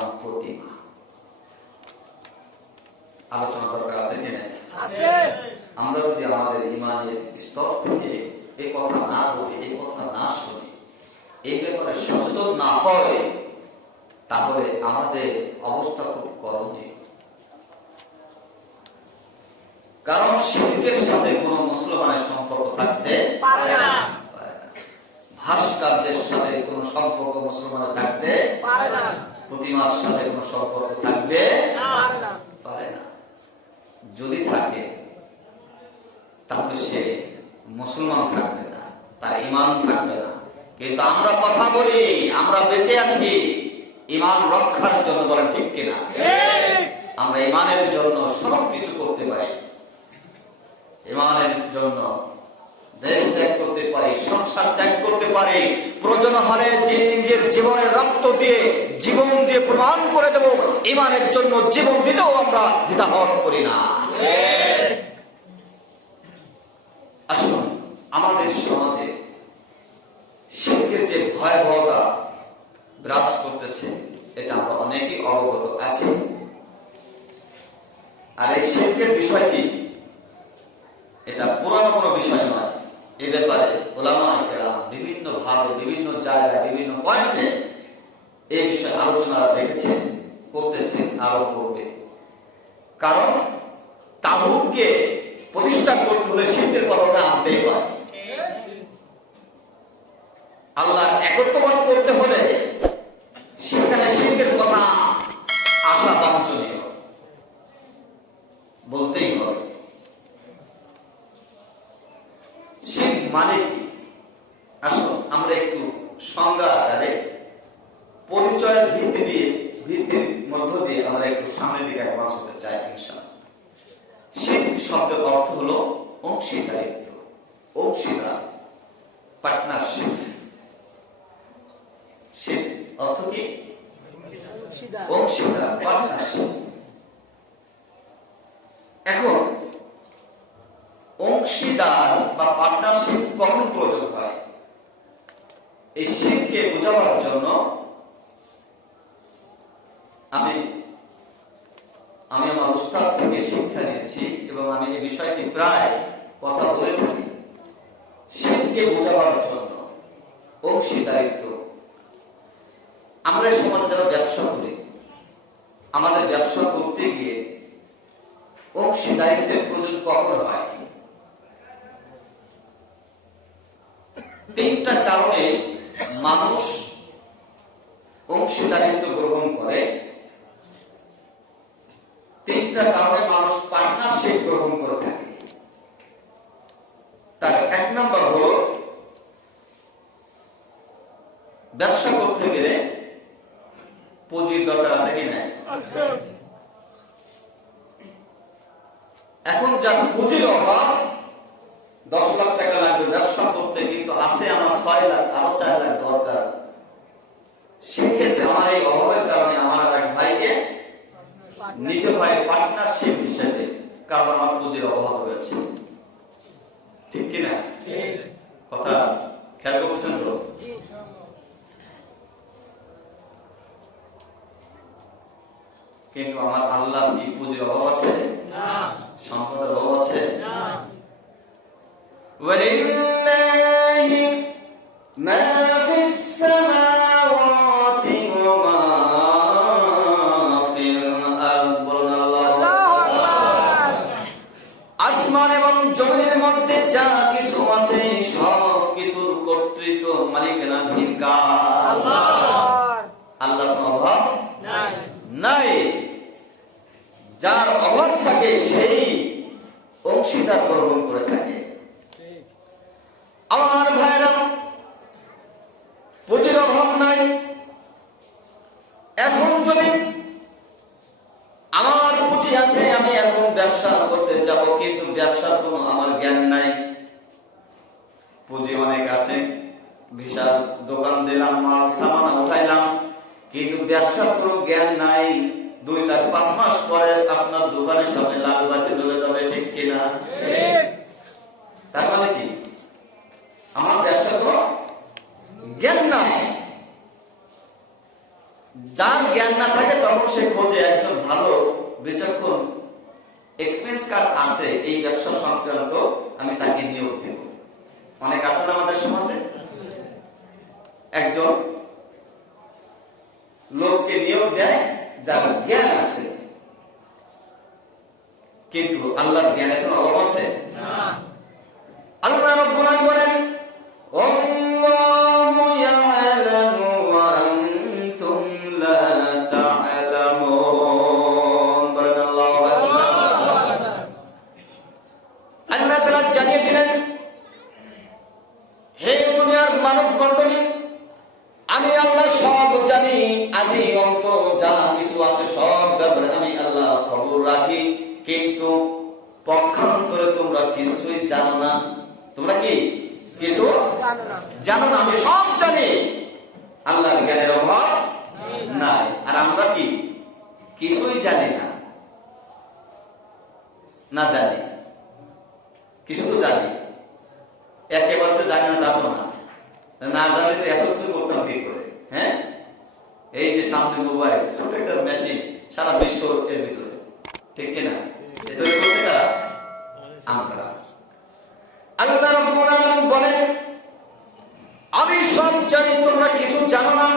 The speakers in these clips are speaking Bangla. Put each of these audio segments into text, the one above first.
মূল্যবান প্রতিমা। আলোচনা দরকার আছে কি না? আমরা যদি আমাদের ইমানের স্তর থেকে এই কথা না বলি, এই কথা না শুনি, এই ব্যাপারে সচেতন না হয়, তাহলে আমাদের অবস্থা খুব করণীয়। কারণ শিরকের সাথে কোন মুসলমানের সম্পর্ক থাকতে পারে না। ভাস্কর্যের সাথে কোন সম্পর্ক মুসলমানের থাকতে পারে না। প্রতিমার সাথে কোন সম্পর্ক থাকবে পারে না। যদি থাকে তাহলে সে মুসলমান থাকবে না, তার ঈমান থাকবে না। কিন্তু আমরা কথা বলি, আমরা বেঁচে আছি ঈমান রক্ষার জন্য, বলেন ঠিক কিনা? আমরা ঈমানের জন্য সব কিছু করতে পারি, ঈমানের জন্য দেশ ত্যাগ করতে পারি, সংসার ত্যাগ করতে পারি, প্রয়োজন হলে নিজের জীবনের রক্ত দিয়ে, জীবন দিয়ে প্রমাণ করে দেব ঈমানের জন্য জীবন দিতেও আমরা দ্বিধাবোধ করি না। আসুন, আমাদের সমাজে শিরকের যে ভয়াবহতা বিরাজ করতেছে এটা আমরা অনেকেই অবগত আছি। আর এই শিরকের বিষয়টি এটা পুরানো কোনো বিষয় নয়। এ ব্যাপারে উলামায়ে কেরাম বিভিন্ন ভাবে, বিভিন্ন জায়গায়, বিভিন্ন পয়েন্টে এই বিষয়ে আলোচনা রেখেছেন, করতেছেন, আরো করবে। কারণ তাগুতকে প্রতিষ্ঠা করতে হলে শিরকের কথাটা আনতেই হয়। আল্লাহর একত্ববাদ করতে হলে সেখানে শিরকের কথা আসা বাঞ্ছনীয়, বলতেই হবে। শিরক মানে কি? আসুন আমরা একটু সংজ্ঞা আকারে পরিচয়ের ভিত্তির মধ্য দিয়ে আমরা একটু সামনের দিকে অ্যাডভান্স হতে চাই ইনশাআল্লাহ। শিরক শব্দের অর্থ হলো অংশীদারিত্ব, অংশীদার, পার্টনারশিপ। শিরক অর্থ কি? অংশীদার, পার্টনারশিপ। এখন অংশীদার বা পার্টনারশিপ কখন প্রয়োজন হয়? এই শিরককে বোঝাবার জন্য আমি আমার উস্তাদ থেকে শিক্ষা নিয়েছি এবং আমি এই বিষয়টি প্রায় কথা বলে থাকি। শিরককে বোঝাবার জন্য অংশীদারিত্ব। আমরা সমাজে যারা ব্যবসা করি, আমাদের ব্যবসা করতে গিয়ে অংশীদারিত্বের প্রয়োজন কখন হয়? তিনটা কারণে মানুষ অংশীদারিত্ব গ্রহণ করে, তিনটা কারণে মানুষ পার্টনারশিপ গ্রহণ করে থাকে। তার এক নম্বর হলো ব্যবসা করতে গেলে পুঁজির দরকার আছে কি না? এখন যার পুঁজির অভাব, 10 লাখ টাকা লাগবে ব্যবসা করতে, কিন্তু আছে আমার 6 লাখ, আরো 4 লাখ দরকার। সেক্ষেত্রে আমার এই অভাবের কারণে আমার এক ভাইকে নিজ ভাইয়ের পার্টনারশিপ হিসেবে, কারণ আমার পুঁজির অভাব রয়েছে। ঠিক কিনা? কথা খেয়াল করছেন তো? কিন্তু আমার আল্লাহ কি পুঁজির অভাব আছে? সম্পদের অভাব আছে? ওয়ালিল্লাহি মা ফিস সামাওয়াতি ওয়া মা ফিল আরদ। বলুন আল্লাহু আকবার। আসমান এবং জমিনের মধ্যে যা কিছু আছে সব কিছুর কর্তৃত্ব মালিকানাধীন কার? আল্লাহর। আল্লাহর কোনো অভাব নাই। যার অভাব থাকে সেই অংশীদার গ্রহণ করে থাকে। আমার ভাইরা, পুঁজির অভাব নাই। এখন যদি আমার পুঁজি আছে, আমি এখন ব্যবসা করতে যাব, কিন্তু ব্যবসার কোনো আমার জ্ঞান নাই। পুঁজি অনেক আছে, বিশাল দোকান দিলাম, মাল সামান উঠাইলাম, কিন্তু ব্যবসার কোনো জ্ঞান নাই। 2, 4, 5 মাস পরে আপনার দোকানের সামনে লাল বাতি জ্বলে যাবে। ঠিক কিনা? তার মানে কি? আমার ব্যবসা কোনো জ্ঞান নাই। যার তার জ্ঞান না থাকে তখন সে খোঁজে একজন ভালো বিচক্ষণ এক্সপেরিয়েন্স কার আছে এই ব্যবসা সংক্রান্ত, আমি তাকে নিয়োগ দেব। অনেক আছে না আমাদের সমাজে, একজন লোককে নিয়োগ দেয় যার জ্ঞান আছে, কিন্তু আল্লাহর জ্ঞানের কোনো অভাব আছে না। আল্লাহ রাব্বুল আলামিন বলেন আল্লাহু ইয়ালামু ওয়া আনতুম লা তা'লামুন। বলেন আল্লাহু আকবার। আল্লাহ তাআলা জানিয়ে দিলেন, হে দুনিয়ার মানব মণ্ডলী, আমি আল্লাহ সব জানি, আদি অন্ত যা কিছু আছে সব ব্যাপারে আমি আল্লাহ খবর রাখি, কিন্তু পক্ষান্তরে তোমরা কিছুই জানো না। তোমরা কি কিছু জানো না? আমি সব জানি, আল্লাহর জ্ঞানের অভাব নাই। আর আমরা কি কিছুই জানি না? না জানি, কিছু তো জানি, একেবারে যে জানি না তা তো না। না জানি তো এত কিছু করতাম কি করে? হ্যাঁ, এই যে সামনে মোবাইল, ছোট একটা মেশিন, সারা বিশ্ব এর ভিতরে, ঠিক কিনা? এটা করতে কারা? আমরা। আল্লাহ রাব্বুল আলামিন বলেন, আমি সব জানি, তোমরা কিছু জানো না।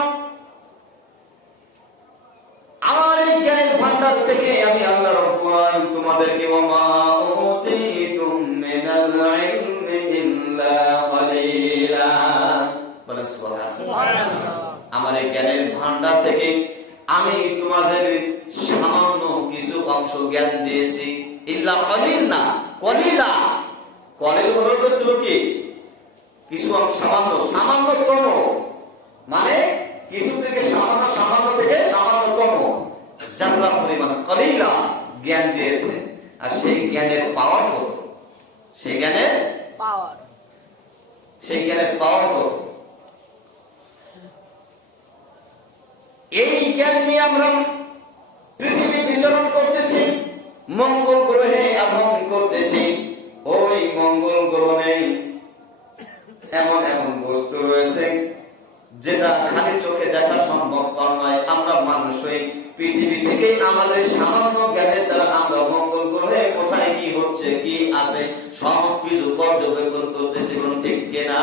আমার এই জ্ঞানের ভান্ডার থেকে আমি আল্লাহ রাব্বুল আলামিন তোমাদেরকে ওয়ামা উতীতুম মিনাল ইলমি ইল্লা ক্বালিলা, বলেন সুবহানাল্লাহ। আমার এই জ্ঞানের ভান্ডার থেকে আমি তোমাদের সামান্য কিছু অংশ জ্ঞান দিয়েছি। ইল্লা ক্বালিল না, ক্বালিলা। ক্বালিল হলো ছিল কি? কিছু অংশ, সামান্য, সামান্যতম, মানে কিছু থেকে সামান্য, সামান্য থেকে সামান্যতম যাত্রা পরিমাণ ক্বালিলা জ্ঞান দিয়েছে। আর সেই জ্ঞানের পাওয়ার কত? সেই জ্ঞানের পাওয়ার, সেই জ্ঞানের পাওয়ার কত? এই জ্ঞান নিয়ে আমরা পৃথিবী বিচরণ করতেছি, মঙ্গল গ্রহে আগমন করতেছি। ওই মঙ্গল গ্রহে এমন এমন বস্তু রয়েছে যেটা খালি চোখে দেখা সম্ভব নয়। আমরা মানুষ হয়ে পৃথিবী থেকে আমাদের সামান্য জ্ঞানের দ্বারা আমরা মঙ্গল গ্রহে কোথায় কি হচ্ছে, কি আছে, সব কিছু পর্যবেক্ষণ করতেছি, ঠিক কিনা?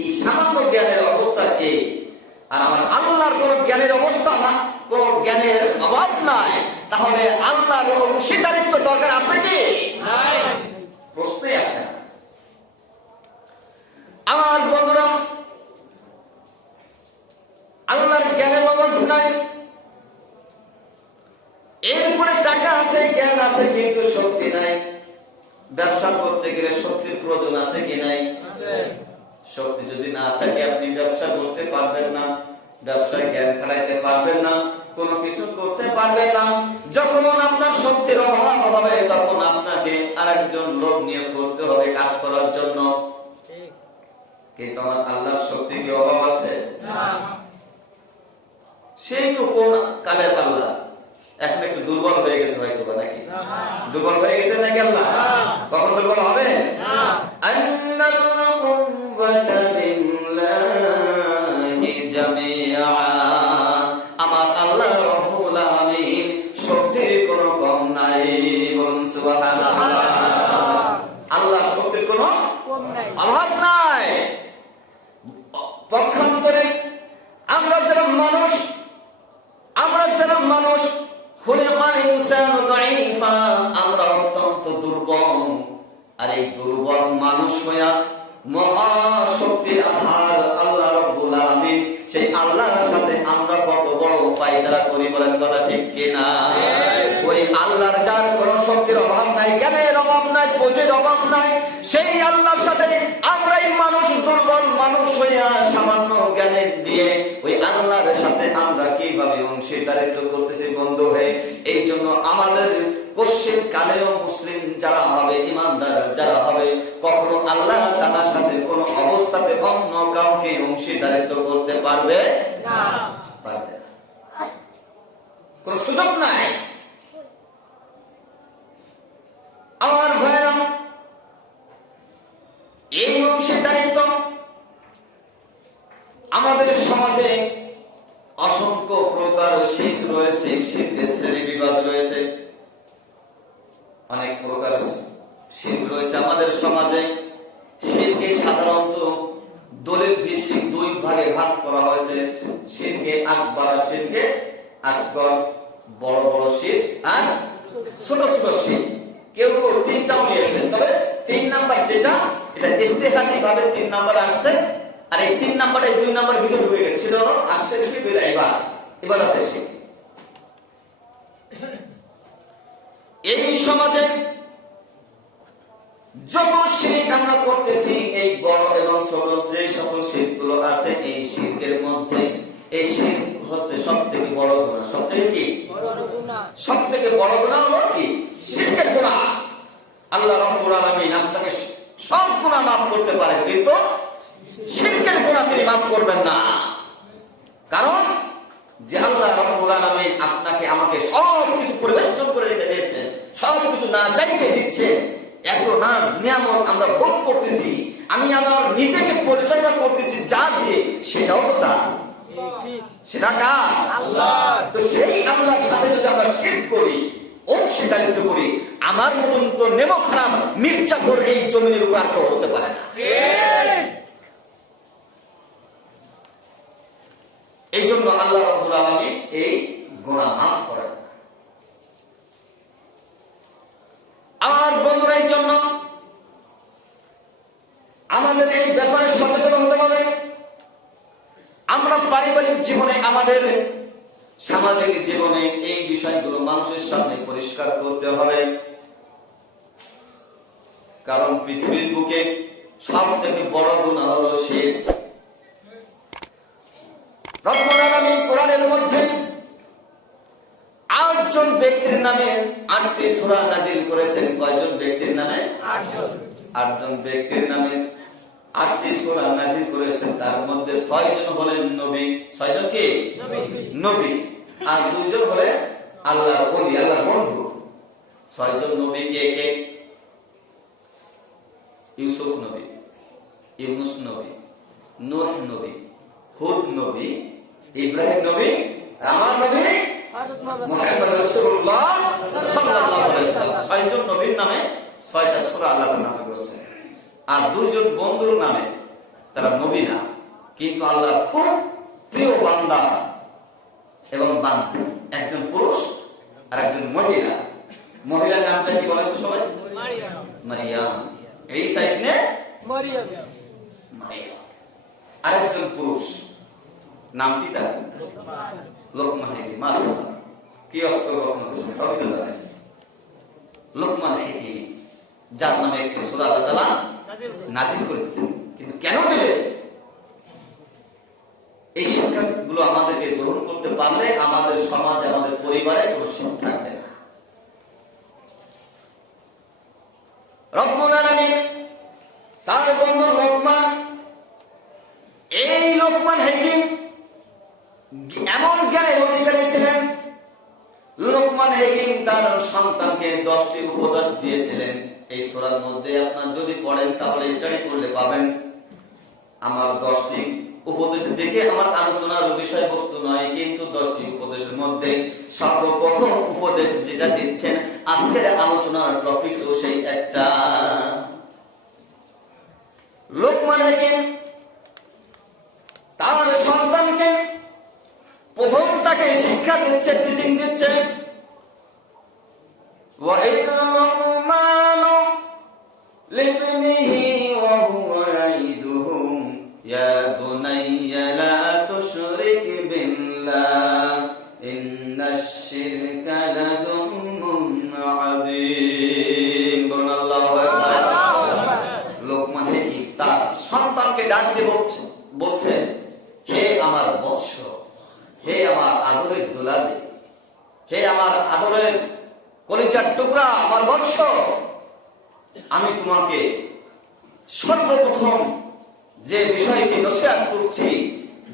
এই সামান্য জ্ঞানের অবস্থা এই। আর আমার আল্লাহর কোন জ্ঞানের অবস্থা না, কোন জ্ঞানের অভাব নাই, তাহলে আল্লাহর অংশীদারিত্ব দরকার আছে কি? প্রশ্নই আসে না। আমার বন্ধুরা, আল্লাহর জ্ঞানের অভাব নাই। এরপরে টাকা আছে, জ্ঞান আছে, কিন্তু শক্তি নাই। ব্যবসা করতে গেলে শক্তির প্রয়োজন আছে কি নাই? শক্তি যদি না থাকে আপনি ব্যবসা করতে পারবেন না, ব্যবসায় জ্ঞান ফেলাইতে পারবেন না, কোনো কিছু করতে পারবেন না। যখন আপনার শক্তির অভাব হবে তখন আপনাকে আরেকজন লোক নিয়োগ করতে হবে কাজ করার জন্য। কিন্তু আমার আল্লাহর শক্তি কি অভাব আছে? সেই তো কোন কালের আল্লাহ এখন একটু দুর্বল হয়ে গেছে হয়তো বা, নাকি? দুর্বল হয়ে গেছে নাকি আল্লাহ? কখন দুর্বল হবে? আমার আল্লাহ রাব্বুল আলামিন শক্তির কোনো কম নাই। সুবহানাল্লাহ। আল্লাহ শক্তির কোনো অভাব নাই। পক্ষান্তরে আমরা যারা মানুষ, আমরা অত্যন্ত দুর্বল। আর এই দুর্বল মানুষ হইয়া মহাশক্তির আধার আল্লাহ রাব্বুল আলামিন, সেই আল্লাহর সাথে আমরা কত বড় পায়দারা করি, বলেন কথা ঠিক কিনা? ওই আল্লাহর যার কোন শক্তির অভাব নাই, জ্ঞানের অভাব নাই, বোঝের অভাব নাই, সেই আল্লাহর সাথে আমরাই মানুষ দুর্বল মানুষ হইয়া সামান্য জ্ঞানের দিয়ে ওই আল্লাহর সাথে আমরা কিভাবে অংশীদারিত্ব করতেছি বন্ধু হয়ে। এই জন্য আমাদের কোশ্চিন কালেও মুসলিম যারা হবে, ইমানদার যারা হবে, কখনো আল্লাহ তাআলার সাথে কোন অবস্থাতে অন্য কাউকে অংশীদারিত্ব করতে পারবে না, পারবে না, কোন সুযোগ নাই। আমার ভাইরা, এই অংশীদারিত্ব আমাদের সমাজে অসংখ্য অসংখ্য প্রকার শিরক রয়েছে, শিরকের শ্রেণী বিভাগ রয়েছে, অনেক প্রকার শিরক রয়েছে আমাদের সমাজে। শিরকে সাধারণত দলিল ভিত্তিক দুই ভাগে ভাগ করা হয়েছে, শিরকে আকবার আর শিরকে আসগর। বড় বড় শিরক আর ছোট ছোট শিরক। কেউ কেউ তিনটাও নিয়েছেন, তবে 3 নাম্বার যেটা, এটা ইস্তেহাদি ভাবে 3 নাম্বার আসছে, আর এই 3 নাম্বারে 2 নাম্বার ভিতরে ঢুকে গেছে, সেটা হলো আশিরকি বিল ইবাদতের শিরক। এই সমাজে যত শিরক আমরা করতেছি, এই বড় এবং ছোট যে সকল শিরকগুলো আছে, এই শিরকের মধ্যে এই শিরক হচ্ছে সবথেকে বড় গুনাহ। সবথেকে কি বড় গুনাহ? সবথেকে বড় গুনাহ হলো কি? শিরকের গুনাহ। আল্লাহ রাব্বুল আলামিন আপনাকে সব গুনাহ মাফ করতে পারেন, কিন্তু শিরকের গুনাহ তিনি মাফ করবেন না। কারণ যে আল্লাহ রাব্বুল আলামিন আপনাকে আমাকে সব কিছু পরিবেষ্টন করে রেখে দিয়েছেন, সব কিছু না চাইতে দিচ্ছে, এত নাজ নিয়ামত আমরা ভোগ করতেছি, আমি আমার নিজেকে পরিচালনা করতেছি যা দিয়ে, সেটাও তো তার। সেটা কার? আল্লাহ। তো সেই আল্লাহর সাথে যদি আমরা শিরক করি, অংশীদারিত্ব করি, আমার মতন তো নেমো খারাপ মির্জাপুর এই জমিনের উপর আর কেউ হতে পারে না। এই জন্য আল্লাহ রাব্বুল আলামিন এই গুনাহ মাফ করেন। আর বন্ধুরা, এই জন্য আমাদের এই ব্যাপারে সচেতন হতে হবে। আমরা পারিবারিক জীবনে, আমাদের সামাজিক জীবনে এই বিষয়গুলো মানুষের সামনে পরিষ্কার করতে হবে। কারণ পৃথিবীর বুকে সব থেকে বড় গুনাহ হলো শিরক। রব্বুল আলামিন কোরআনের মধ্যে 8 জন ব্যক্তির নামে 8টি সূরা নাযিল করেছেন। কয়জন ব্যক্তির নামে? 8 জন ব্যক্তির নামে 8টি সূরা নাযিল করেছেন। তার মধ্যে 6 জন হলেন নবী। 6 জন কি? নবী। আর 2 জন হলেন আল্লাহর ওলি, আল্লাহর বন্ধু। 6 জন নবী কে কে? ইউসুফ নবী, ইউনূস নবী, নূহ নবী, হুদ নবী, ইব্রাহিম নবী, আমার নবী মুহাম্মদ রাসূলুল্লাহ সাল্লাল্লাহু আলাইহি ওয়াসাল্লাম। 6 জন নবীর নামে 6টা সূরা আল্লাহ তাআলা নাযিল করেছেন। আর 2 জন বন্ধুর নামে, তারা নবী না, কিন্তু আল্লাহর খুব প্রিয় বান্দা এবং বান্দী। একজন পুরুষ আর একজন মহিলা। মহিলার নামটা কি বলেন তো সবাই? মারিয়াম। এই সাইডে মারিয়াম। আরেকজন পুরুষ, নাম কি তার? লোকমান হাকিম। মাশাআল্লাহ, কি অস্ত্র লোকমান হাকিম, যার নামে একটি সূরা আল্লাহ তাআলা নাযিল করেছেন। কিন্তু কেন দিলেন? এই শিক্ষাগুলো আমাদেরকে গ্রহণ করতে পারলে আমাদের সমাজ, আমাদের পরিবারে কোনো শিক্ষা থাকবে না। রব্বুল আলামিন তার বন্ধু লোকমান, এই লোকমান হাকিম এমন জ্ঞানের অধিকারী ছিলেন। লোকমান হাকিম তার সন্তানকে 10টি উপদেশ দিয়েছিলেন। এই সূরার মধ্যে আপনারা যদি পড়েন তাহলে স্টাডি করলে পাবেন। আমার 10টি উপদেশ দেখে আমার আলোচনার বিষয়বস্তু নয়, কিন্তু 10টি উপদেশের মধ্যে সর্বপ্রথম উপদেশ যেটা দিচ্ছেন, আজকের আলোচনার টপিকস ও সেই একটা। লোকমান হাকিম তার সন্তানকে প্রথম তাকে শিক্ষা দিচ্ছে, টিচিং দিচ্ছে। লোকমান হাকিম তার সন্তানকে ডাক দিয়ে বলছে, হে আমার বৎস, হে আমার আদরের দুলালি, হে আমার আদরের কলিজার টুকরা, আমার বৎস, আমি তোমাকে সর্বপ্রথম যে বিষয়টি নসিহত করছি,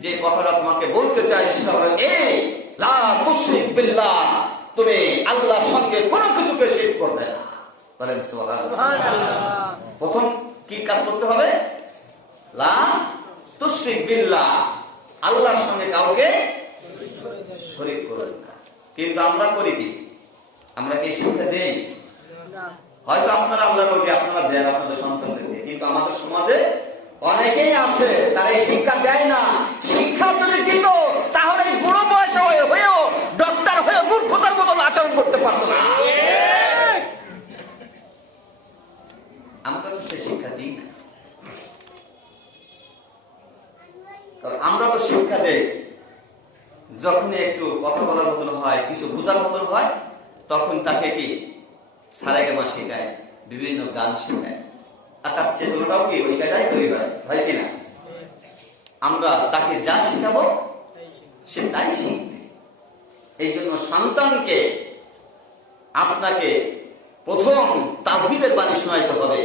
যে কথাটা তোমাকে বলতে চাই, সেটা হলো এই, লা তুশরিক বিল্লাহ, তুমি আল্লাহর সঙ্গে কোনো কিছুকে শিরক করবে না। বলেন সুবহানাল্লাহ। প্রথম কি কাজ করতে হবে? লা তুশরিক বিল্লাহ, আল্লাহর সঙ্গে কাউকে শরীক করবেন না। কিন্তু আমরা করি কি? আমরা কি শিক্ষা দেই? হয়তো আপনারা আল্লাহ বলি আপনারা দেন আপনাদের সন্তানদেরকে, কিন্তু আমাদের সমাজে অনেকেই আছে তারা এই শিক্ষা দেয় না। শিক্ষা যদি দিত তাহলে বুড়ো বয়সে হয়েও ডক্টর হয়ে মূর্খতার মতো আচরণ করতে পারতো না। আমরা তো সে শিক্ষা দিই না। আমরা তো শিক্ষা দেই যখনই একটু কথা বলার মতন হয়, কিছু বোঝার মতন হয়, তখন তাকে কি সারেগামা শেখায়, বিভিন্ন গান শেখায়, আর তার চেতনাটাও কি ওই জায়গায় তৈরি হয় কিনা? আমরা তাকে যা শেখাবো সে তাই শিখবে। এই জন্য সন্তানকে আপনাকে প্রথম তাওহীদের বাণী শোনাইতে হবে।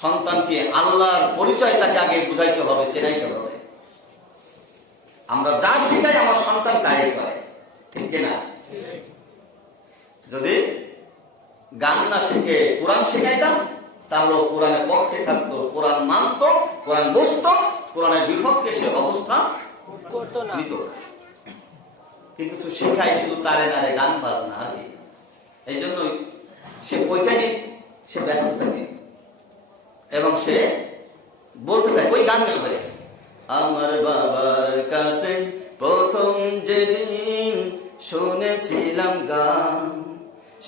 সন্তানকে আল্লাহর পরিচয় তাকে আগে বুঝাইতে হবে, চেনাইতে হবে। আমরা যা শিখাই আমার সন্তান তাই করে, ঠিক কিনা? যদি গান না শিখে কোরআন শিখাইতাম তাহলে কোরআনের পক্ষে থাকতো, কোরআন মানত, কোরআন বুঝত, কোরআনের বিপক্ষে সে অবস্থান নিত। কিন্তু তুই শেখাই শুধু তারে নারে গান বাজনা আর কি। এই জন্যই সে ওইটাকে সে ব্যস্ত থাকে এবং সে বলতে থাকে ওই গান গাবে, আমার বাবার কাছে প্রথম যেদিন শুনেছিলাম গান,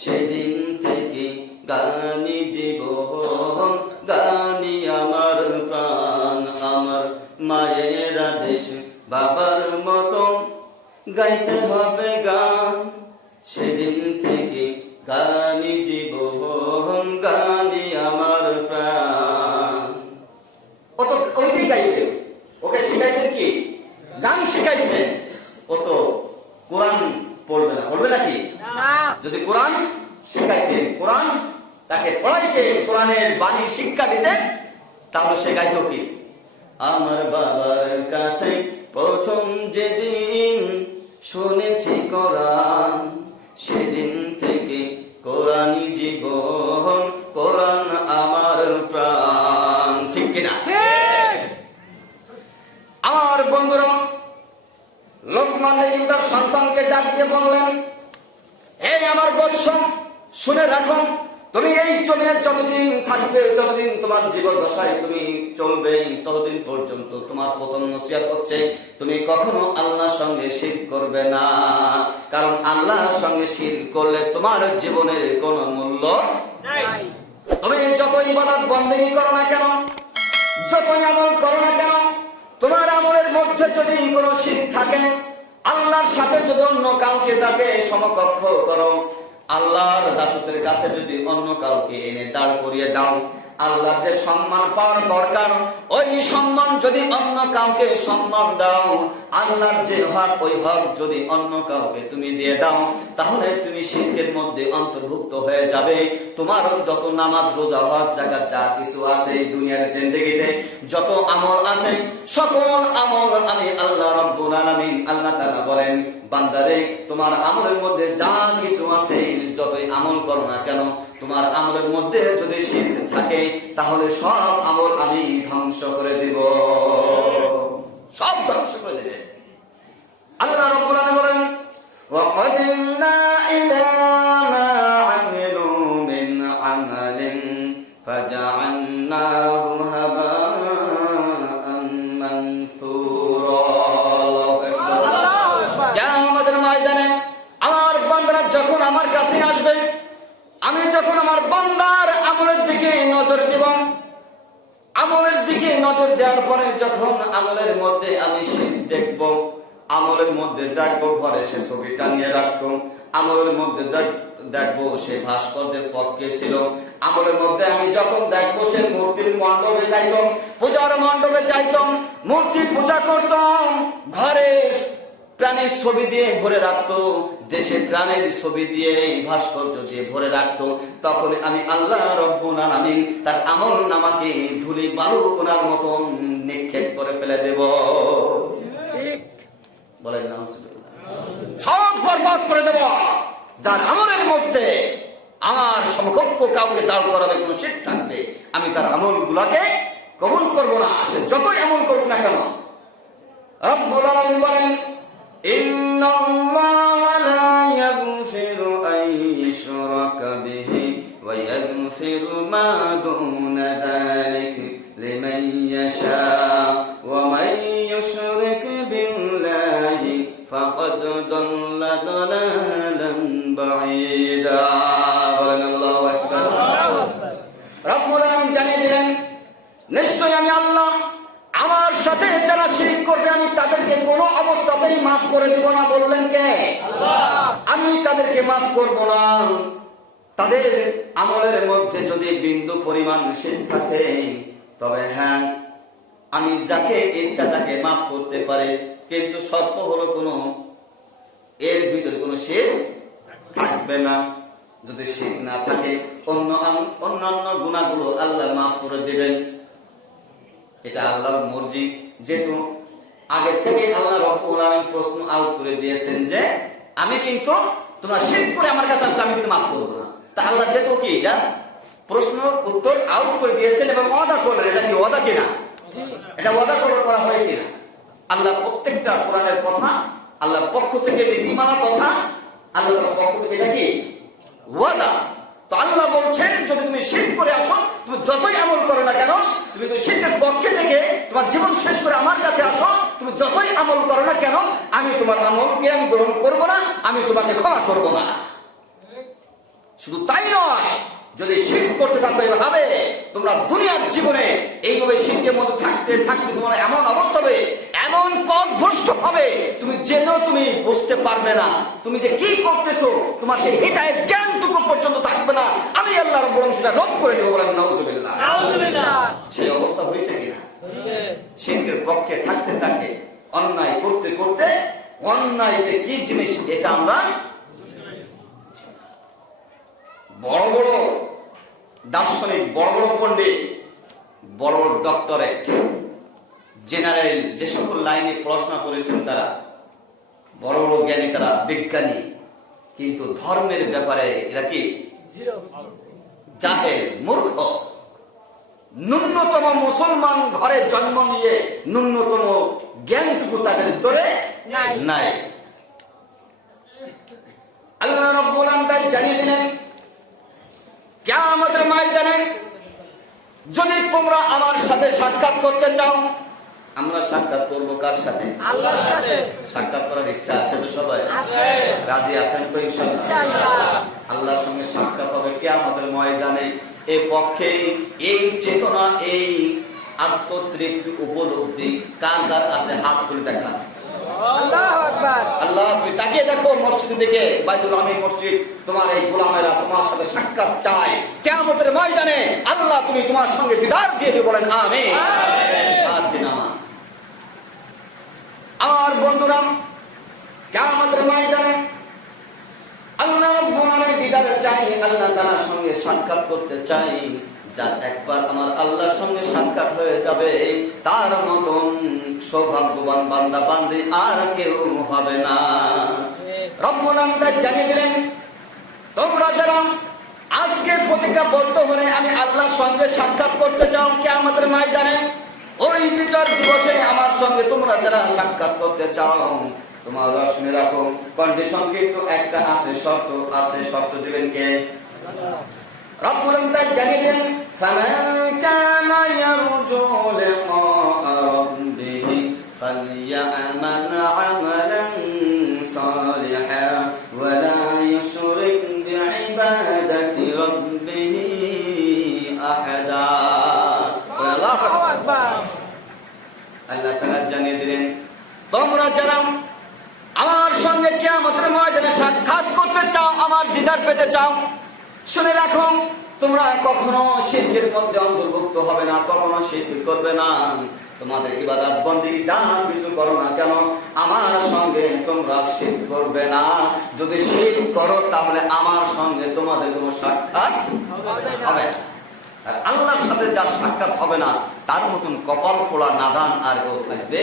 সেদিন থেকে গানি জীবন, গানি আমার প্রাণ, আমার মায়ের আদেশ বাবার মতো গাইতে হবে গান, সেদিন থেকে গানি জীবন, গানি আমার প্রাণ। ও তো ওইটাই গাইবে। ওকে শিখাইছেন কি? গান শিখাইছেন। ও তো কোরআন পড়বে না, পড়বে নাকি? যদি কোরআন শিখাইতেন, কোরআন তাকে পড়াইতেন, কোরআনের বাণী শিক্ষা দিতেন, তাহলে সে গাইতো কি? আমার বাবার কাছে প্রথম যেদিন শুনেছি কোরআন, সেদিন থেকে কোরআনই জীবন, কোরআন আমার প্রাণ, ঠিক কিনা? আমার বন্ধুরা, লোকমান হাকিম তার সন্তানকে ডাক দিয়ে বললেন, এই আমার বৎস, শুনে রাখো, তুমি এই জমিনে যতদিন থাকবে, যতদিন তোমার জীবদ্দশায় তুমি চলবে, ততদিন পর্যন্ত তোমার প্রথম নসিহত হচ্ছে তুমি কখনো আল্লাহর সঙ্গে শিরক করবে না। কারণ আল্লাহর সঙ্গে শিরক করলে তোমার জীবনের কোনো মূল্য নাই। তুমি যত ইবাদত বন্দেগী করো না কেন, যতই আমল করো না কেন, তোমার আমলের মধ্যে যদি কোনো শিরক থাকে, আল্লাহর সাথে যদি অন্য কাউকে তাকে সমকক্ষ করো, আল্লাহর দাসত্বের কাছে যদি অন্য কাউকে এনে দাঁড় করিয়ে দাও, আল্লাহর যে সম্মান পাওয়ার দরকার ওই সম্মান যদি অন্য কাউকে সম্মান দাও, আল্লাহর যে হক ওই হক যদি অন্য কাউকে তুমি দিয়ে দাও, তাহলে তুমি শিরকের মধ্যে অন্তর্ভুক্ত হয়ে যাবে। তোমার যত নামাজ রোজা হজ জাকাত যা কিছু আছে দুনিয়ার জিন্দেগিতে, যত আমল আছে, সকল আমল আমি আল্লাহ রাব্বুল আলামিন আল্লাহ তাআলা বলেন, বান্দারে তোমার আমলের মধ্যে যা কিছু আছে, যতই আমল করো না কেন, তোমার আমলের মধ্যে যদি শিরক থাকে তাহলে সব আমল আমি ধ্বংস করে দিব, সব ধ্বংস করে দেবে। আল্লাহ রাব্বুল আলামিন বলেন, ওয়াকাদিমনা ইলা মা আমিলু মিন আমালিন ফাজআলনাহু হাবাআন মানসুরা। কিয়ামতের ময়দানে আমার বান্দারা যখন আমার কাছে আসবে, আমি যখন আমার বান্দার আমলের দিকে নজর দেব, আমলের দিকে নজর দেওয়ার পরে যখন আমলের মধ্যে আমি শিরক দেখব, আমলের মধ্যে দেখবো ঘরে সে ছবি টানিয়ে রাখতো, আমলের মধ্যে দেখবো সে ভাস্কর্যের পক্ষে ছিল, আমলের মধ্যে আমি যখন দেখবো সে মূর্তির মণ্ডপে যাইতাম, পূজার মণ্ডপে যাইতাম, মূর্তি পূজা করতাম, ঘরে প্রাণের ছবি দিয়ে ভরে রাখতো, দেশে প্রাণের ছবি দিয়ে ভাস্কর্য দিয়ে ভরে রাখতো, তখন আমি আল্লাহ রাব্বুল আলামিন তার আমল নামাকে ধুলি বালু কোনার মতন নিক্ষেপ করে ফেলে দেব। বলেন না, সব বরবাদ করে দেব। যার আমলের মধ্যে আমার সমকক্ষ কাউকে দাঁড় করাবে কোনো শিরক থাকবে, আমি তার আমল গুলাকে কবুল করবো না, সে যতই আমল করুক না কেন। রব্বুল আলামিন বলেন, ইন্নাল্লাহা লা ইয়াগফিরু আন ইউশরাকা বিহি ওয়া ইয়াগফিরু মা দুনা যালিকা লিমান ইয়াশা ওয়া মান ইউশরিক বিল্লাহি ফাকাদ দাল্লা দালালান বাঈদা। আল্লাহু আকবার। রব্বুল আলামিন জানিয়ে দিলেন, নিশ্চয় আমি আল্লাহ আমার সাথে যারা শিরক করবে আমি তাদেরকে কোনো অবস্থাতেই মাফ করে দেব না। বললেন কে? আল্লাহ। আমি তাদেরকে মাফ করব না। তাদের আমলের মধ্যে যদি বিন্দু পরিমাণ শিরক থাকে, তবে হ্যাঁ আমি যাকে ইচ্ছা তাকে মাফ করতে পারে, কিন্তু শর্ত হলো কোনো এর ভিতরে কোনো শিরক থাকবে না। যদি শিরক না থাকে অন্যান্য গুনাহগুলো আল্লাহ মাফ করে দিবেন। এটা আল্লাহর মর্জি। যেহেতু আগে থেকে আল্লাহ রাব্বুল আলামিন প্রশ্ন আউট করে দিয়েছেন যে আমি কিন্তু তোমরা শিরক করে আমার কাছে আসলে আমি কিন্তু মাফ করব না। তা আল্লাহ যেহেতু কি এটা প্রশ্ন উত্তর আউট করে দিয়েছেন এবং ওয়াদা করলেন, এটা কি ওয়াদা কিনা? এটা ওয়াদা করা হয় কিনা? আল্লাহ প্রত্যেকটা কোরআনের কথা, আল্লাহর পক্ষ থেকে নীতিমালা কথা, আল্লাহর পক্ষ থেকে এটা কি ওয়াদা। তো আল্লাহ বলছেন যদি তুমি শিরক করে আসো, তুমি যতই আমল করো না কেন, তুমি শিরকের পক্ষে থেকে তোমার জীবন শেষ করে আমার কাছে আসো, তুমি যতই আমল করো না কেন, আমি তোমার আমলকে আমি গ্রহণ করবো না, আমি তোমাকে ক্ষমা করবো না। শুধু তাই নয়, যদি শিরক করতে থাকবে এভাবে তোমরা দুনিয়ার জীবনে এইভাবে শিরকের মধ্যে থাকতে থাকতে তোমার এমন অবস্থা হবে, এমন পথভ্রষ্ট হবে, তুমি জেনেও তুমি বুঝতে পারবে না তুমি যে কি করতেছো। তোমার সেই হিদায়াত জ্ঞানটুকু পর্যন্ত থাকবে না। আমি আল্লাহ রাব্বুল আলামিন সেটা রদ করে দেব। বলেন নাউজুবিল্লাহ। নাউজুবিল্লাহ। সেই অবস্থা হয়েছে কিনা? শিরকের পক্ষে থাকতে থাকতে অন্যায় করতে করতে অন্যায় যে কি জিনিস এটা আমরা বড় বড় দার্শনিক, বড় বড় পণ্ডিত, বড় বড় ডক্টরেট, জেনারেল যে সকল লাইনে পড়াশোনা করেছেন তারা বড় বড় জ্ঞানী, তারা বিজ্ঞানী, কিন্তু ধর্মের ব্যাপারে এরা কি জাহেল, মূর্খ। ন্যূনতম মুসলমান ঘরে জন্ম নিয়ে ন্যূনতম জ্ঞানটুকু তাদের ভিতরে নাই। আল্লাহ রাব্বুল আলামিন জানিয়ে দিলেন কিয়ামতের ময়দানে যদি তোমরা আমার সাথে সাক্ষাৎ করতে চাও, আমরা সাক্ষাৎ করব কার সাথে? আল্লাহর সাথে। সাক্ষাৎ করার ইচ্ছা আছে তো সবাই? আছে। রাজি আছেন তো ইনশাআল্লাহ? আল্লাহর সঙ্গে সাক্ষাৎ হবে কিয়ামতের ময়দানে। এই পক্ষে এই চেতনা, এই আত্মতৃপ্তি উপলব্ধি কার কার আছে? হাত তুলে দেখা। আল্লাহু আকবার। আল্লাহ তুমি তাকিয়ে দেখো মসজিদের দিকে, বাইতুল আমিন মসজিদ, তোমার এই গোলামেরা তোমার সাথে সাক্ষাৎ চায় কিয়ামতের ময়দানে। আল্লাহ তুমি তোমার সঙ্গে দিদার দিয়ে দিও। বলেন আমিন। আমার বন্ধুরা, কিয়ামতের ময়দানে আল্লাহ রাব্বুল আলামিন দিদার চাই, আল্লাহ তাআলার সঙ্গে সাক্ষাৎ করতে চাই। যার একবার আমার আল্লাহর সঙ্গে সাক্ষাৎ হয়ে যাবে তার মতন সৌভাগ্যবান বান্দা বান্দি আর কেউ হবে না। রব্বুল আলামিন জানিয়ে দিলেন তোমরা যারা আজকে প্রতিজ্ঞাবদ্ধ হলে আমি আল্লাহর সঙ্গে সাক্ষাৎ করতে চাও কিয়ামতের ময়দানে, ওই বিচার দিবসে আমার সঙ্গে তোমরা যারা সাক্ষাৎ করতে চাও, তোমরা শুনে রাখো কন্ডিশন কিন্তু একটা আছে, শর্ত আছে। শর্ত দিবেন কে? রব্বুল আলামিন জানিয়ে দিলেন ফামান কানা ইয়ারজু লিকা রাব্বিহি ফালইয়ামাল আমালান সালিহান ওয়া লা ইউশরিক বিইবাদাতি রাব্বিহি আহাদা। আল্লাহু আকবার। আল্লাহ তাআলা জানিয়ে দিলেন তোমরা যারা আমার সঙ্গে কিয়ামতের ময়দানে সাক্ষাৎ করতে চাও, আমার দিদার পেতে চাও, শুনে রাখো তোমরা কখনো শিরকের মধ্যে অন্তর্ভুক্ত হবে না, কখনো শিরক করবে না। তোমাদের ইবাদত বন্দেগী যা কিছু করো না কেন আমার সঙ্গে তোমরা শিরক করবে না। যদি শিরক করো তাহলে আমার সঙ্গে তোমাদের কোনো সাক্ষাৎ হবে না। আর আল্লাহর সাথে যার সাক্ষাৎ হবে না তার মতন কপাল পোড়া নাদান আর কেউ থাকবে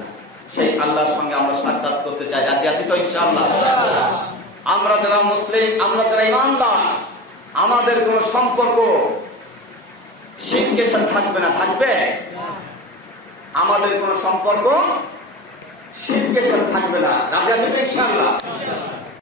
না। সেই আল্লাহর সঙ্গে আমরা সাক্ষাৎ করতে চাই। রাজি আছি তো ইনশাআল্লাহ? আমরা যারা মুসলিম, আমরা যারা ঈমানদার, আমাদের কোনো সম্পর্ক শিরকের সাথে থাকবে না। থাকবে? আমাদের কোনো সম্পর্ক শিরকের থেকে থাকবে না। রাজি আছেন তো ইনশাআল্লাহ?